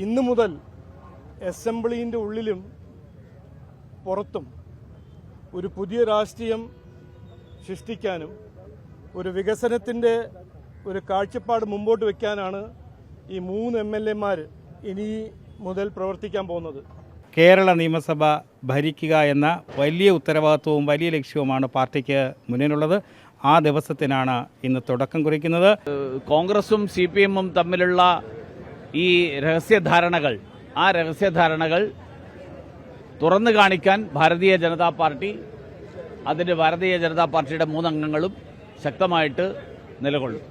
ഇന്നു മുതൽ അസംബ്ലിയുടെ ഉള്ളിലും പുറത്തും ഒരു പുതിയ രാഷ്ട്രീയം സൃഷ്ടിക്കാനും ഒരു വികസനത്തിൻ്റെ ഒരു കാഴ്ചപ്പാട് മുമ്പോട്ട് വയ്ക്കാനാണ് ഈ 3 MLA-മാർ ഇനി മുതൽ പ്രവർത്തിക്കാൻ പോകുന്നത്. കേരള നിയമസഭ ഭരിക്കുക എന്ന വലിയ ഉത്തരവാദിത്വവും വലിയ ലക്ഷ്യവുമാണ് പാർട്ടിക്ക് മുന്നിലുള്ളത്. ആ ദിവസത്തിനാണ് ഇന്ന് തുടക്കം കുറിക്കുന്നത്. കോൺഗ്രസും CPM-ഉം തമ്മിലുള്ള ഈ രഹസ്യധാരണകൾ, ആ രഹസ്യധാരണകൾ തുറന്നു കാണിക്കാൻ ഭാരതീയ ജനതാ പാർട്ടി, അതിൻ്റെ ഭാരതീയ ജനതാ പാർട്ടിയുടെ 3 അംഗങ്ങളും ശക്തമായിട്ട് നിലകൊള്ളും.